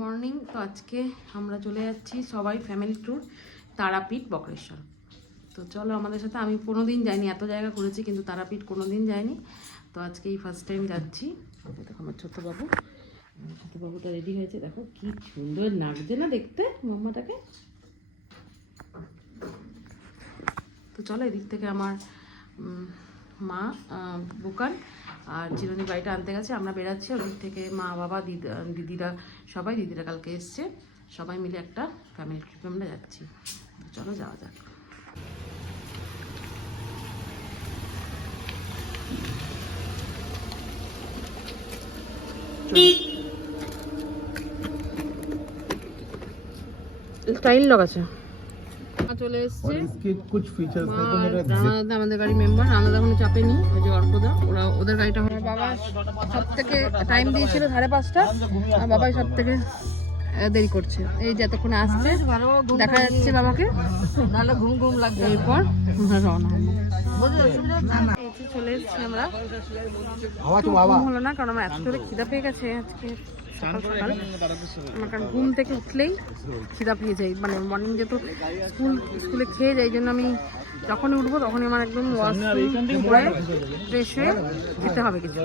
Morning. তো আজকে আমরা চলে যাচ্ছি সবাই ফ্যামিলি ট্যুর তারাপীঠ বক্রেশ্বর। তো চলো আমাদের সাথে। আমি কোনোদিন যাইনি, এত জায়গা ঘুরেছি কিন্তু তারাপীঠ কোনোদিন যাইনি। তো আজকে এই ফার্স্ট টাইম যাচ্ছি। দেখো আমার ছোট্টবাবু, ছোট্টবাবুটা রেডি হয়েছে, দেখো কি সুন্দর লাগছে না দেখতে মাম্মাটাকে। তো চলো, এদিক থেকে আমার মা বুকান আর চিরুনি বাড়িটা আনতে গেছে, আমরা বেরাচ্ছি। ওদিক থেকে মা বাবা দিদিরা সবাই, দিদিরা কালকে এসছে, সবাই মিলে একটা ফ্যামিলি ট্রিপে আমরা যাচ্ছি। চলো যাওয়া যাক। স্টাইল লগ আছে। চলে এসছে আমাদের গাড়ি মেম্বার। রান্না এখন চাপে নি, ওই যে অর্কদা, ওরা ওদের গাড়িটা। আমার বাবা সব থেকে টাইম দিয়েছিল 5:30, আর বাবাই সব থেকে দেরি করছে। এই যে এতক্ষণে আসছে, দেখা যাচ্ছে বাবাকে, নাহলে ঘুম ঘুম লাগবে। এরপর রওনা চলে এসছি আমরা। হলো না, কারণ আমার এত জোরে খিদা পেয়ে গেছে আজকে সকাল সকাল। আমার কারণ ঘুম থেকে উঠলেই খিদা পেয়ে যাই, মানে মর্নিং যেহেতু স্কুলে খেয়ে যাই, জন্য আমি যখনই উঠবো তখনই আমার একদম ওয়াশরুম করে ফ্রেশ হয়ে খেতে হবে কিছু।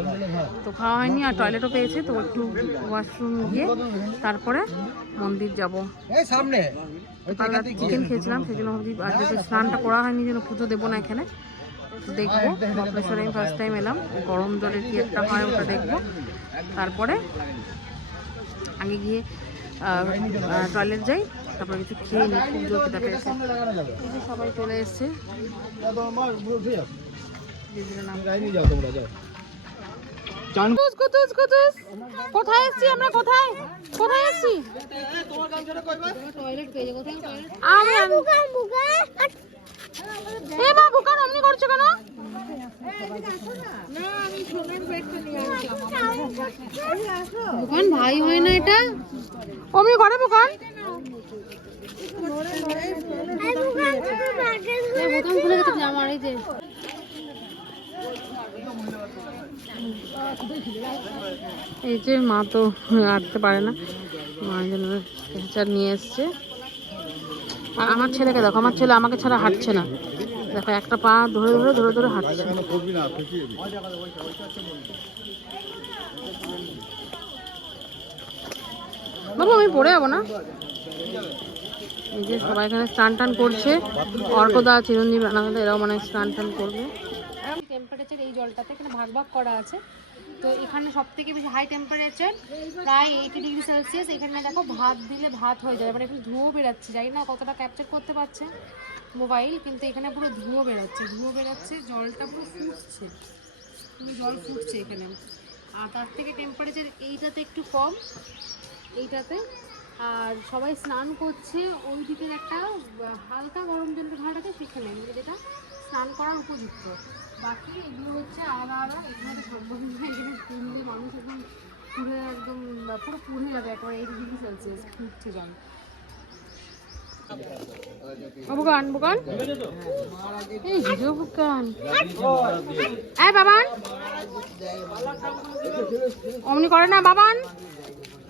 তো খাওয়া হয়নি, আর টয়লেটও পেয়েছে, তো একটু ওয়াশরুম গিয়ে তারপরে মন্দির যাবো। চিকেন খেয়েছিলাম, সেই জন্য ভাবছি আর যেহেতু স্নানটা করা হয়নি, যেন পুজো দেবো না এখানে। দেখবো বক্রেশ্বরে আমি ফার্স্ট টাইম এলাম, গরম জলের কি একটা হয় ওটা দেখবো। তারপরে আগে গিয়ে টয়লেট যাই, তারপরে কিছু খেয়ে নিই, খুব জোর খিদা পেয়েছে। সবাই চলে এসছে। কোথায় এসছি আমরা? কোথায় কোথায় এসছি? বুকান অমনি করছো কেন? বুকান ভাই হয় না এটা, অমনি করে বুকান। বোতাম খুলে গেছে আমার। এই যে এই যে মা তো হাঁটতে পারে না, মার জন্য হুইলচেয়ার নিয়ে এসছে। আর আমার ছেলেকে দেখো, আমার ছেলে আমাকে ছাড়া হাঁটছে না, দেখো একটা পা ধরে ধরে ধরে ধরে হাঁটছে। বাবু আমি পড়ে যাবো না। এই যে সবাই এখানে স্নান টান করছে, অর্কদা, চিরঞ্জীব, রানাদা, এরাও মানে স্নান টান করবে। টেম্পারেচার এই জলটাতে এখানে ভাগ ভাগ করা আছে। তো এখানে সব থেকে বেশি হাই টেম্পারেচার প্রায় 80 ডিগ্রি সেলসিয়াস। এখানে দেখো ভাত দিলে ভাত হয়ে যায়, মানে একটু ধুয়ো বেরোচ্ছে, জানি না কতটা ক্যাপচার করতে পারছে মোবাইল, কিন্তু এখানে পুরো ধুয়ো বেরোচ্ছে, জলটা পুরো ফুটছে, জল ফুটছে এখানে। আর তার থেকে টেম্পারেচার এইটাতে একটু কম, এইটাতে। আর সবাই স্নান করছে, ওই দিকের একটা হালকা গরম জলের ঘাট আছে সেখানে, যেটা স্নান করার উপযুক্ত। বাকি এগুলো হচ্ছে আলাদা, এখানে সম্ভব নয়, এখানে পুরী মানুষ একদম পুরে একদম পুরো পুড়ে যাবে একবার 80 ডিগ্রি সেলসিয়াস ফুটছে জল। বুকান বুকান এই হিরো বুকান, এই বাবান অমনি করে না বাবান,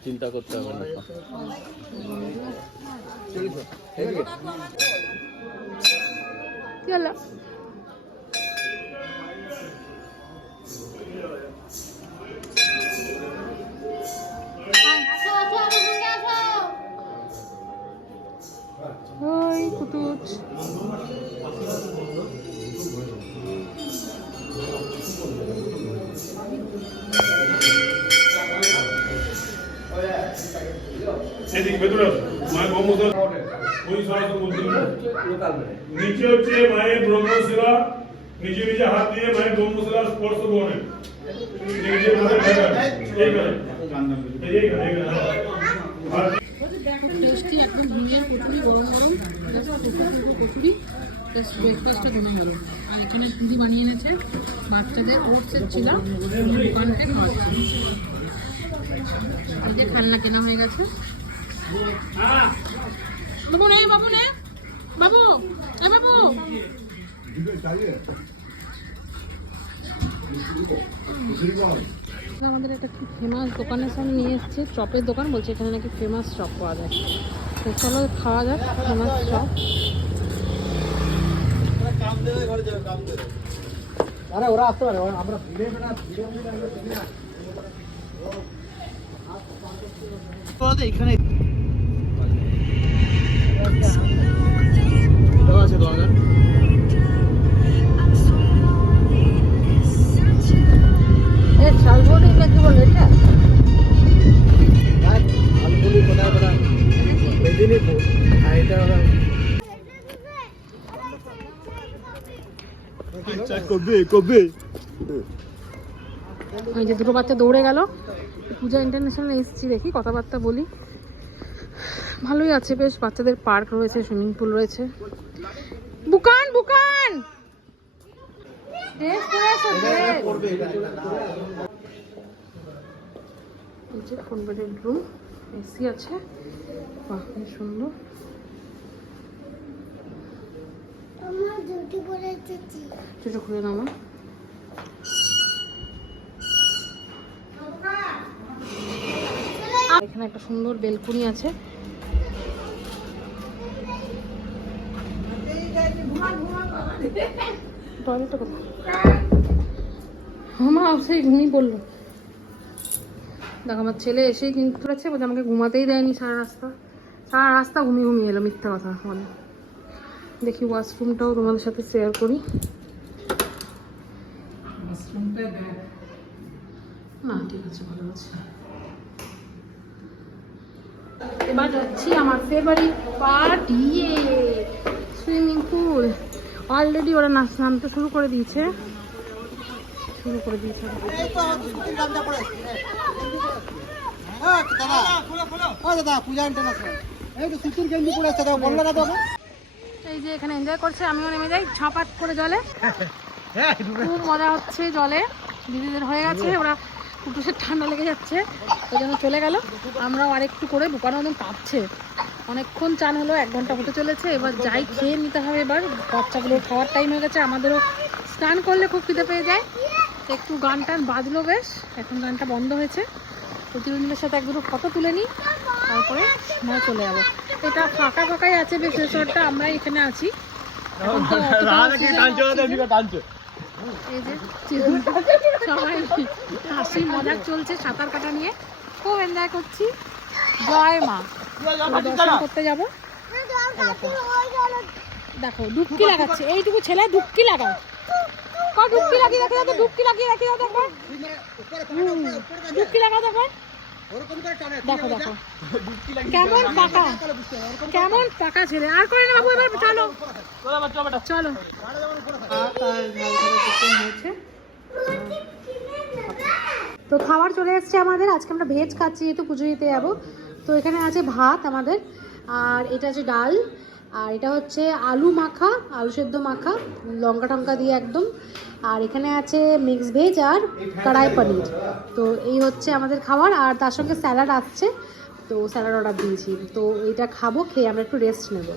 চিন্তা করতে হবে না। কি হলো? ওই কুতুচ নিচে হচ্ছে মায়ের ব্রহ্মশিলা, নিচে নিচে হাত দিয়ে মায়ের ব্রহ্মশিলা স্পর্শ করেন। আর এখানে দিদি বানিয়ে এনেছে বাচ্চাদের ওটসের ছিল, দোকানকে খাওয়াচ্ছে। খেলনা কেনা হয়ে গেছে। বাবু নে, বাবু নে, বাবু, বাবু আমাদের একটা কি ফেমাস দোকানের সামনে নিয়ে এসেছে, চপের দোকান, বলছে এখানে নাকি ফেমাস চপ পাওয়া যায়। তো চলো খাওয়া যাক ফেমাস চপ। আরে ওরা আসতে পারে, আমরা ভিড়ে না এখানে আছে দোকান। শালবনি নাকি বলে এটা? শালবনি কোথায় কোথায় মেদিনীপুর, আর এটা কবে কবে। ওই যে দুটো বাচ্চা দৌড়ে গেল। পূজা ইন্টারন্যাশনাল এসেছি, দেখি কথাবার্তা বলি। ভালোই আছে বেশ, বাচ্চাদের পার্ক রয়েছে, সুইমিং পুল রয়েছে। বুকান বুকান ফোন বেডের রুম, এসি আছে, বাহ বেশ সুন্দর। জুতো খুলে নাও। এখানে একটা সুন্দর বেলকুনি আছে। টয়লেটটা কোথায়? মা সেই ঘুমিয়ে পড়লো। দেখো আমার ছেলে এসেই কিন্তু করেছে, বলছে আমাকে ঘুমাতেই দেয়নি সারা রাস্তা ঘুমিয়ে ঘুমিয়ে এলো, মিথ্যা কথা বলে। দেখি ওয়াশরুমটাও তোমাদের সাথে শেয়ার করি। না ঠিক আছে, ভালো আছে। এবার যাচ্ছি আমার favourite part, swimming pool. Already ওরা নামতে শুরু করে দিয়েছে। এই যে এখানে এনজয় করছে, আমিও নেমে যাই ছাপাট করে জলে। খুব মজা হচ্ছে জলে, দিদিদের হয়ে গেছে, ওরা কুটুসের ঠান্ডা লেগে যাচ্ছে, ওই জন্য চলে গেল। আমরাও আরেকটু করে, বুকানো একদম কাঁপছে, অনেকক্ষণ চান হলো, 1 ঘন্টা হতে চলেছে। এবার যাই খেয়ে নিতে হবে, এবার বাচ্চাগুলোর খাওয়ার টাইম হয়ে গেছে, আমাদেরও স্নান করলে খুব খিদে পেয়ে যায়। একটু গান টান বাজলো বেশ, এখন গানটা বন্ধ হয়েছে। প্রতিবন্ধীদের সাথে 1-2 ফটো তুলে নিই, তারপরে আমরা চলে যাবো। এটা ফাঁকা ফাঁকাই আছে বেশ রিসর্টটা, আমরা এখানে আছি। এই যে সবাই হাসি মজাক চলছে, সাঁতার কাটা নিয়ে খুব এনজয় করছি। জয় মা, দর্শন করতে যাবো। দেখো ডুবকি লাগাচ্ছে, এইটুকু ছেলে ডুবকি লাগায়। ডুবকি লাগিয়ে রাখি, ডুবকি লাগিয়ে রাখি, ডুবকি লাগা দেখো। দেখো দেখো কেমন পাকা, কেমন পাকা ছেলে। আর করে না বাবু, এবার চলো চলো। তো খাবার চলে এসছে আমাদের, আজকে আমরা ভেজ খাচ্ছি যেহেতু পুজো দিতে যাবো। তো এখানে আছে ভাত আমাদের, আর এটা আছে ডাল, আর এটা হচ্ছে আলু মাখা, আলু সেদ্ধ মাখা লঙ্কা টঙ্কা দিয়ে একদম। আর এখানে আছে মিক্স ভেজ আর কড়াই পনির। তো এই হচ্ছে আমাদের খাবার, আর তার সঙ্গে স্যালাড আসছে, তো স্যালাড অর্ডার দিয়েছি। তো এইটা খাবো, খেয়ে আমরা একটু রেস্ট নেব।